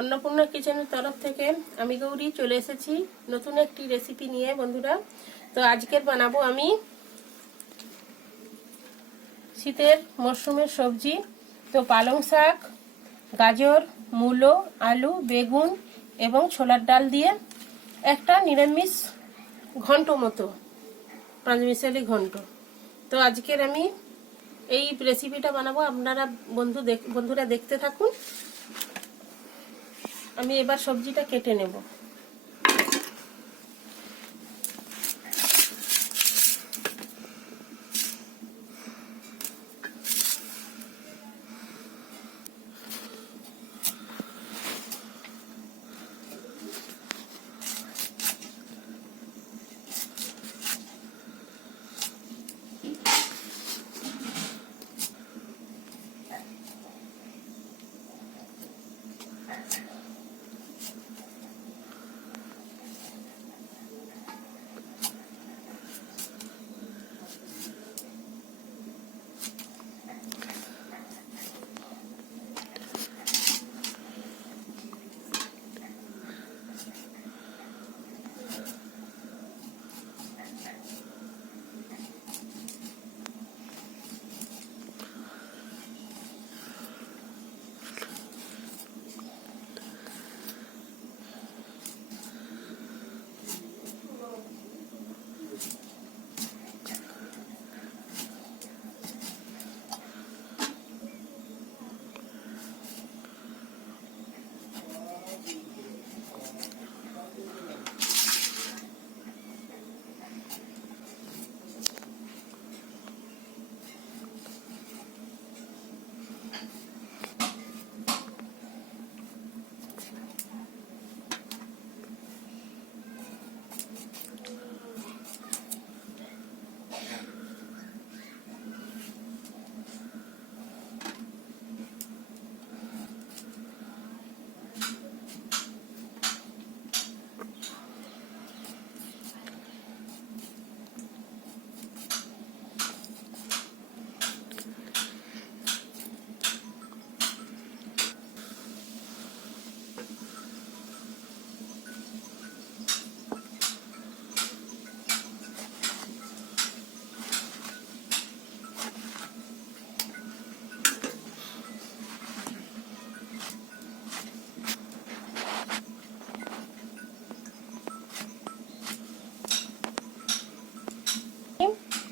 अन्नपूर्णा किचेনের তরফ থেকে আমি গৌরী চলে এসেছি নতুন একটি রেসিপি নিয়ে বন্ধুরা। তো আজকের বানাবো আমি শীতের মরশুমের সবজি। তো পালং শাক, গাজর, মূলো, আলু, বেগুন এবং ছোলার ডাল দিয়ে একটা নিরামিষ ঘন্ট মতো, পাঁচমিশালি ঘন্ট। তো আজকের আমি এই রেসিপিটা বানাবো, আপনারা বন্ধুরা দেখতে থাকুন। আমি এবার সবজিটা কেটে নেব।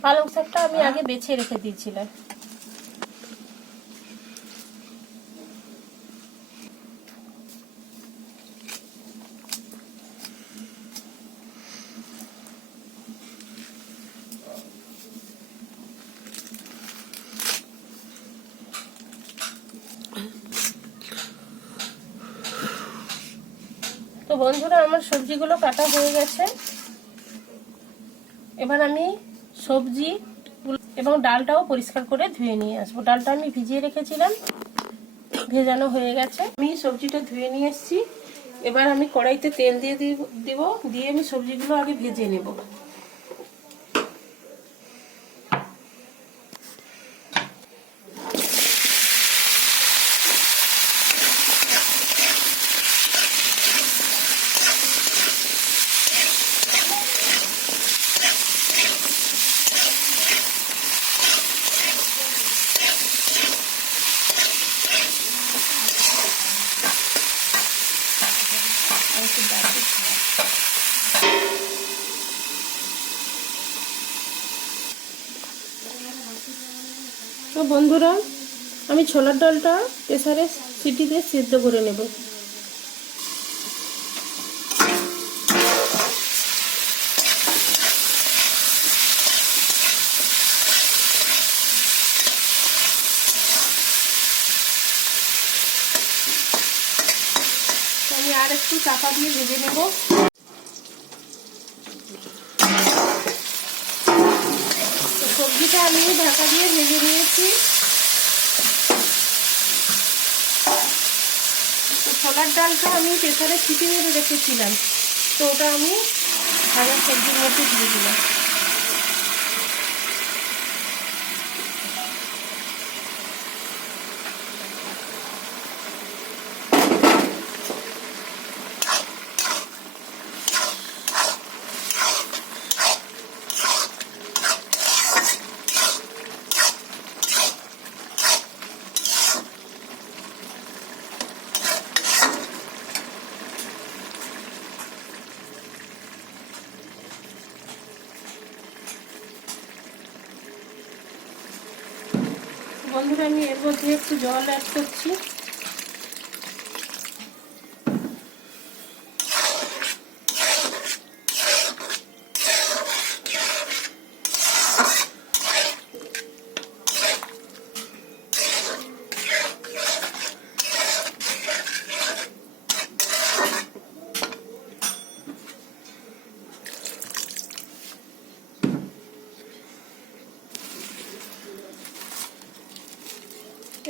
পালং শাকটা আমি আগে বেছে রেখে দিয়েছিলাম। তো বন্ধুরা, আমার সবজিগুলো কাটা হয়ে গেছে। এবার আমি সবজি এবং ডালটাও পরিষ্কার করে ধুয়ে নিয়ে আসবো। ডালটা আমি ভিজিয়ে রেখেছিলাম, ভেজানো হয়ে গেছে। আমি সবজিটা ধুয়ে নিয়ে এসেছি। এবার আমি কড়াইতে তেল দিয়ে দিব, দিয়ে আমি সবজিগুলো আগে ভেজে নেব। তো বন্ধুরা, আমি ছোলার ডালটা প্রেসারে সিটি দিয়ে সিদ্ধ করে নেব। আমি আর একটু চাপা দিয়ে ভেজে নেব। সবজিটা আমি ঢাকা দিয়ে ভেজে নিয়েছি। ছোলার ডালটা আমি প্রেসারে সিটি মেরে রেখেছিলাম, তো ওটা আমি ভাজা সবজির মধ্যে দিয়ে দিলাম। বন্ধুরা আমি এর মধ্যে একটু জল অ্যাড করছি।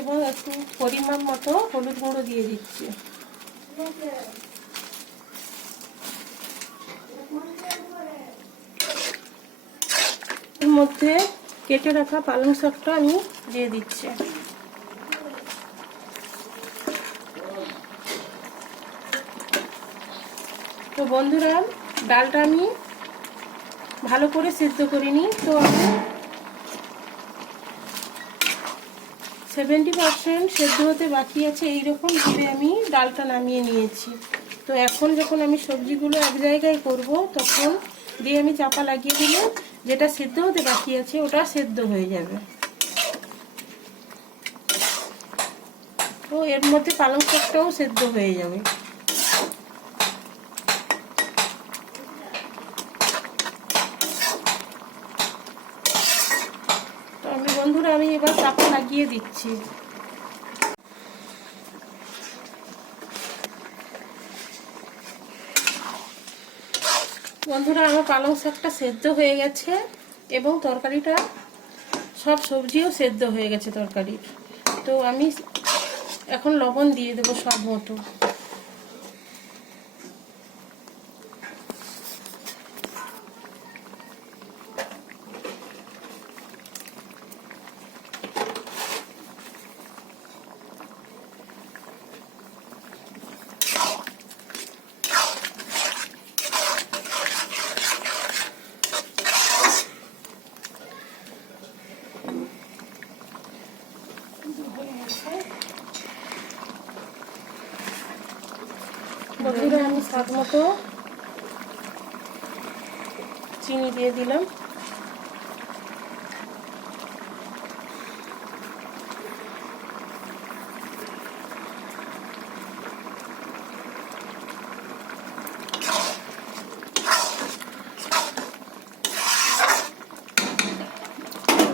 এবং একটু পরিমাণ মতো হলুদ গুঁড়ো দিয়ে দিচ্ছি। এর মধ্যে কেটে রাখা পালং শাকটা আমি দিয়ে দিচ্ছি। তো বন্ধুরা ডালটা আমি ভালো করে সিদ্ধ করিনি, তো আমি 70% সেদ্ধ হতে বাকি আছে, এইরকম ভাবে আমি ডালটা নামিয়ে নিয়েছি। তো এখন যখন আমি সবজিগুলো এক জায়গায় করব তখন দিয়ে আমি চাপা লাগিয়ে দিলে যেটা সেদ্ধ হতে বাকি আছে ওটা সেদ্ধ হয়ে যাবে। তো এর মধ্যে পালং শাকটাও সেদ্ধ হয়ে যাবে। তো বন্ধুরা আমি এবার চাপা লাগিয়ে দিচ্ছি। বন্ধুরা আমার পালং শাকটা সেদ্ধ হয়ে গেছে এবং তরকারিটা সব সবজিও সেদ্ধ হয়ে গেছে তরকারির। তো আমি এখন লবণ দিয়ে দেবো সব মতো। বন্ধুরা আমি স্বাদ মতো চিনি দিয়ে দিলাম।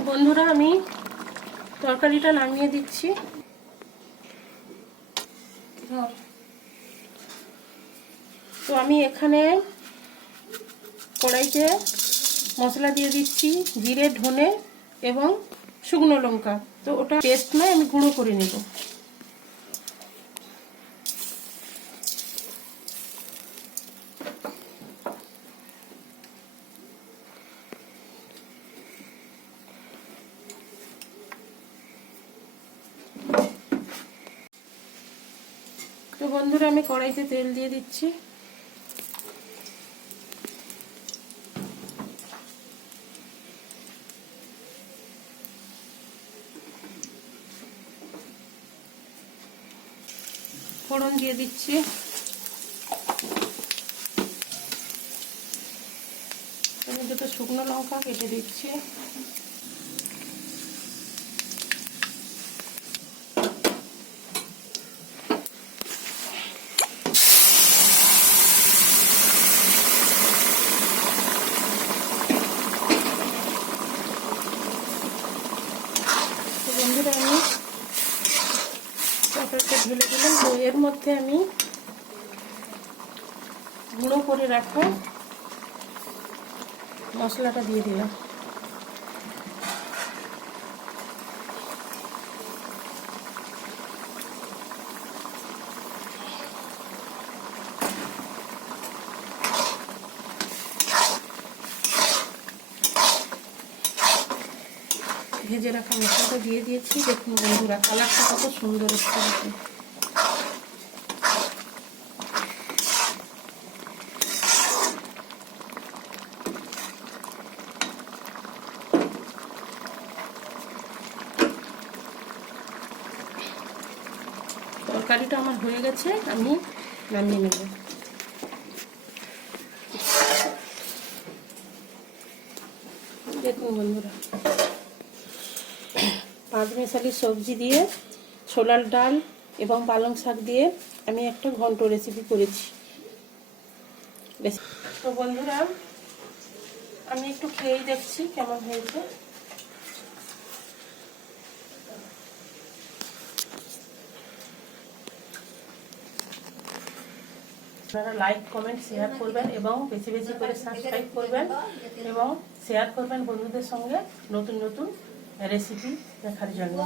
বন্ধুরা আমি তরকারিটা নামিয়ে দিচ্ছি। তো আমি এখানে কড়াইতে মশলা দিয়ে দিচ্ছি, জিরে, ধনে এবং শুকনো লঙ্কা। তো ওটা পেস্ট নয়, আমি গুঁড়ো করে নেব। তো বন্ধুরা আমি কড়াইতে তেল দিয়ে দিচ্ছি। ফোড়ন দিয়ে দিচ্ছি। আমি দুটো শুকনো লঙ্কা কেটে দিচ্ছি। বন্ধুরা আমি তরকারিটা ঢেলে দিলাম। তো এর মধ্যে আমি গুঁড়ো করে রাখা মশলাটা দিয়ে দিলাম। ভেজে রাখা মশলাটা দিয়ে দিয়েছি। দেখুন বন্ধুরা কালারটা কত সুন্দর এসেছে। তরকারিটা আমার হয়ে গেছে, আমি নামিয়ে নেব। দেখুন বন্ধুরা পাঁচমিশালি সবজি দিয়ে ছোলার ডাল এবং পালং শাক দিয়ে আমি একটা ঘন্ট রেসিপি করেছি। তো বন্ধুরা, আমি একটু খেয়েই দেখছি কেমন হয়েছে। আপনারা লাইক, কমেন্ট, শেয়ার করবেন এবং বেশি বেশি করে সাবস্ক্রাইব করবেন এবং শেয়ার করবেন বন্ধুদের সঙ্গে নতুন নতুন রেসিপি দেখার জন্য।